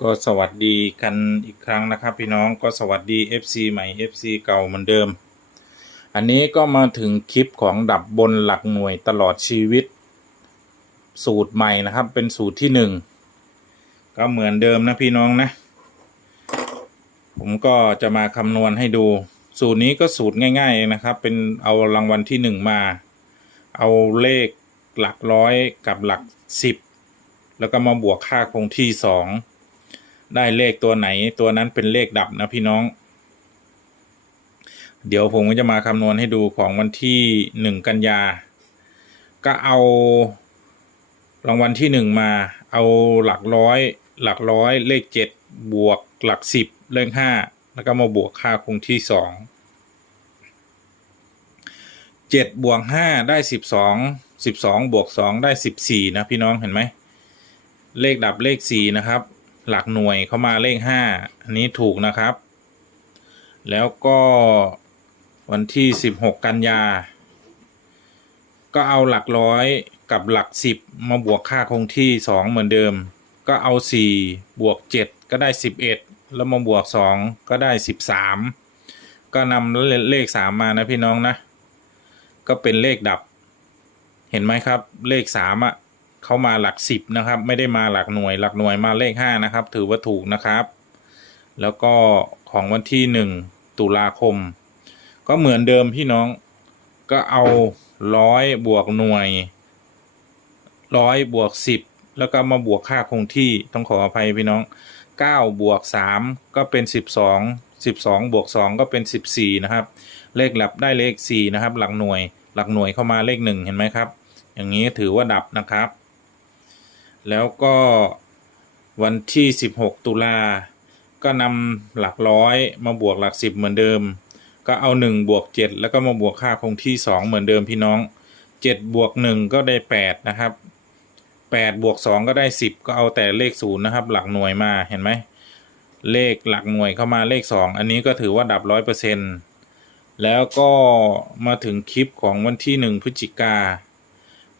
ก็สวัสดีกันอีกครั้งนะครับ พี่น้องก็สวัสดี FC ใหม่ FC เก่าเหมือนเดิม อันนี้ก็มาถึงคลิปของดับบนหลักหน่วยตลอดชีวิต สูตรใหม่นะครับ เป็นสูตรที่หนึ่งก็เหมือนเดิมนะพี่น้องนะ ผมก็จะมาคำนวณให้ดู สูตรนี้ก็สูตรง่ายๆนะครับ เป็นเอารางวัลที่หนึ่งมา เอาเลขหลักร้อยกับหลักสิบแล้วก็มาบวกค่าคงที่สอง ได้เลขตัวไหน ตัวนั้นเป็นเลขดับนะพี่น้อง เดี๋ยวผมก็จะมาคำนวณให้ดูของวันที่หนึ่งกันยา ก็เอารางวัลที่หนึ่งมา เอาหลักร้อย หลักร้อยเลขเจ็ดบวกหลักสิบเลขห้าแล้วก็มาบวกค่าคงที่สองเจ็ดบวกห้าได้สิบสองสิบสองบวกสองได้สิบสี่นะพี่น้องเห็นไหมเลขดับเลขสี่นะครับ หลักหน่วยเข้ามาเลขห้าอันนี้ถูกนะครับ แล้วก็วันที่สิบหกกันยา ก็เอาหลักร้อยกับหลักสิบมาบวกค่าคงที่สองเหมือนเดิม ก็เอาสี่บวกเจ็ดก็ได้สิบเอ็ดแล้วมาบวกสองก็ได้สิบสามก็นำเลขสามมานะพี่น้องนะ ก็เป็นเลขดับ เห็นไหมครับ เลขสามอะ เข้ามาหลักสิบนะครับ ไม่ได้มาหลักหน่วย หลักหน่วยมาเลขห้านะครับ ถือว่าถูกนะครับ แล้วก็ของวันที่หนึ่งตุลาคม ก็เหมือนเดิมพี่น้องก็เอาร้อยบวกหน่วยร้อยบวกสิบแล้วก็มาบวกค่าคงที่ต้องขออภัยพี่น้องเก้าบวกสามก็เป็นสิบสองสิบสองบวกสองก็เป็นสิบสี่นะครับ เลขหลับได้เลขสี่นะครับ หลักหน่วย หลักหน่วยเข้ามาเลขหนึ่งเห็นไหมครับ อย่างนี้ถือว่าดับนะครับ แล้วก็วันที่ 16 ตุลา ก็นำหลักร้อยมาบวกหลักสิบเหมือนเดิม ก็เอา 1 บวก 7 แล้วก็มาบวกค่าคงที่ 2 เหมือนเดิมพี่น้อง 7 บวก 1 ก็ได้ 8 นะครับ 8 บวก 2 ก็ได้ 10 ก็เอาแต่เลข 0 นะครับ หลักหน่วยมาเห็นไหม เลขหลักหน่วยเข้ามาเลข 2 อันนี้ก็ถือว่าดับ 100%แล้วก็มาถึงคลิปของวันที่ 1 พฤศจิกา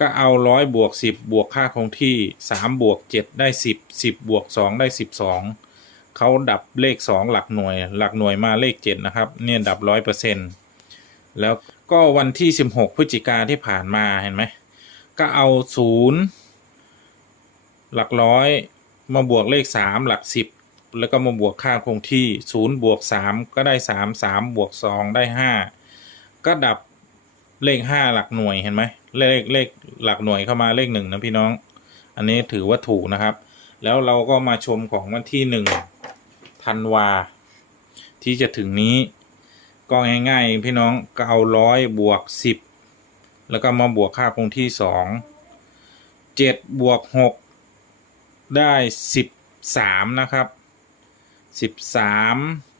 ก็เอาร้อยบวกสิบบวกค่าคงที่สามบวกเจ็ดได้สิบสิบบวกสองได้สิบสองเขาดับเลขสองหลักหน่วย หลักหน่วยมาเลขเจ็ดนะครับ เนี่ยดับร้อยเปอร์เซ็นต์แล้วก็วันที่สิบหกพฤศจิกาที่ผ่านมาเห็นไหมก็เอาศูนย์หลักร้อยมาบวกเลขสามหลักสิบแล้วก็มาบวกค่าคงที่ศูนย์บวกสามก็ได้สามสามบวกสองได้ห้าก็ดับ เลขห้าหลักหน่วยเห็นไหมเลขเลขหลักหน่วยเข้ามาเลขหนึ่งนะพี่น้อง อันนี้ถือว่าถูกนะครับ แล้วเราก็มาชมของวันที่หนึ่งธันวา ที่จะถึงนี้ ก็ง่ายๆ พี่น้องก็เอาร้อยบวกสิบแล้วก็มาบวกค่าคงที่สองเจ็ดบวกหกได้สิบสามนะครับสิบสาม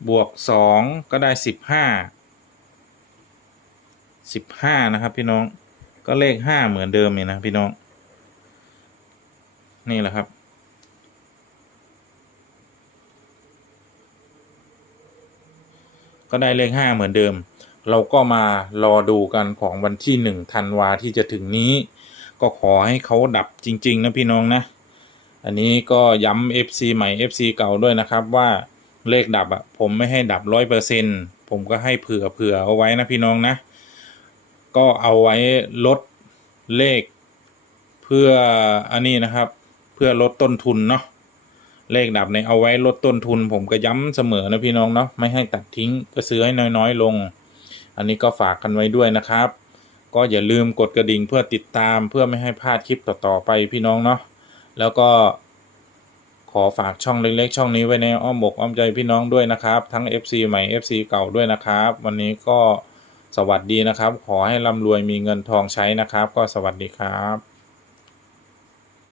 บวกสองก็ได้สิบห้า สิบห้านะครับพี่น้องก็เลขห้าเหมือนเดิมเลยนะพี่น้อง นี่แหละครับ ก็ได้เลขห้าเหมือนเดิม เราก็มารอดูกันของวันที่หนึ่งธันวาที่จะถึงนี้ ก็ขอให้เขาดับจริง ๆ นะพี่น้องนะ อันนี้ก็ย้ำ FC ใหม่ FC เก่าด้วยนะครับว่าเลขดับอะผมไม่ให้ดับร้อยเปอร์เซ็นผมก็ให้เผื่อเผื่อเอาไว้นะพี่น้องนะ ก็เอาไว้ลดเลข เพื่ออันนี้นะครับ เพื่อลดต้นทุนเนาะเลขดับในเอาไว้ลดต้นทุน ผมก็ย้ำเสมอนะพี่น้องเนาะไม่ให้ตัดทิ้งก็ซื้อให้น้อยๆลง อันนี้ก็ฝากกันไว้ด้วยนะครับ ก็อย่าลืมกดกระดิ่งเพื่อติดตามเพื่อไม่ให้พลาดคลิปต่อๆไปพี่น้องเนาะแล้วก็ขอฝากช่องเล็กๆ ช่องนี้ไว้ในอ้อมอกอ้อมใจพี่น้องด้วยนะครับ ทั้ง FC ใหม่ FC เก่าด้วยนะครับ วันนี้ก็ สวัสดีนะครับ ขอให้ร่ำรวยมีเงินทองใช้นะครับ ก็สวัสดีครับ